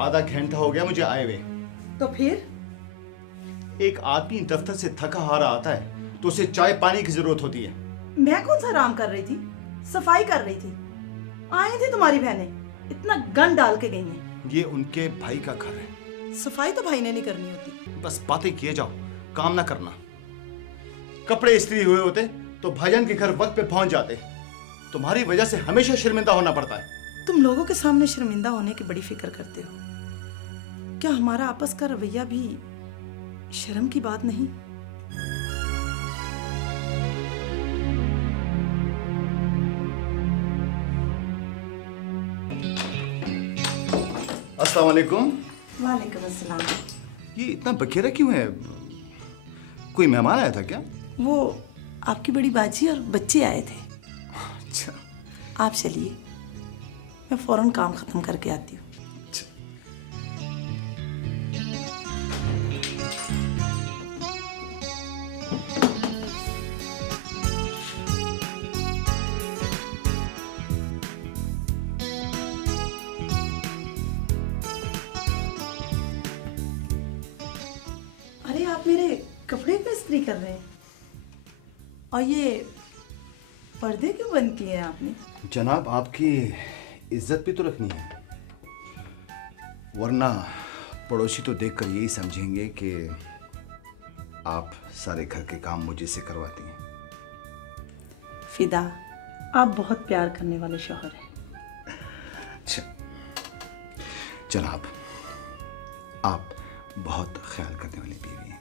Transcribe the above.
आधा घंटा हो गया मुझे आए हुए। तो फिर एक आदमी दफ्तर से थका हारा आता है तो उसे चाय पानी की जरूरत होती है। मैं कौन सा आराम कर रही थी, सफाई कर रही थी। आई थी तुम्हारी बहनें, इतना गंद डाल के गई हैं। ये उनके भाई का घर है। सफाई तो भाई ने नहीं करनी होती। बस बातें किए जाओ, काम ना करना। कपड़े इस्त्री हुए होते तो भाईजान के घर वक्त पे पहुंच जाते। तुम्हारी वजह से हमेशा शर्मिंदा होना पड़ता है। तुम लोगों के सामने शर्मिंदा होने की बड़ी फिक्र करते हो। क्या हमारा आपस का रवैया भी शर्म की बात नहीं? अस्सलाम वालेकुम। वालेकुम अस्सलाम। ये इतना बखेरा क्यों है? कोई मेहमान आया था क्या? वो आपकी बड़ी बाजी और बच्चे आए थे। अच्छा। आप चलिए, मैं फौरन काम खत्म करके आती हूँ। अच्छा। अरे आप मेरे कपड़े क्यों इस्त्री कर रहे हैं? और ये पर्दे क्यों बंद किए हैं आपने? जनाब, आपकी इज्जत भी तो रखनी है, वरना पड़ोसी तो देखकर यही समझेंगे कि आप सारे घर के काम मुझे से करवाती हैं। फिदा, आप बहुत प्यार करने वाले शौहर हैं। अच्छा जनाब, आप बहुत ख्याल करने वाली बीवी हैं।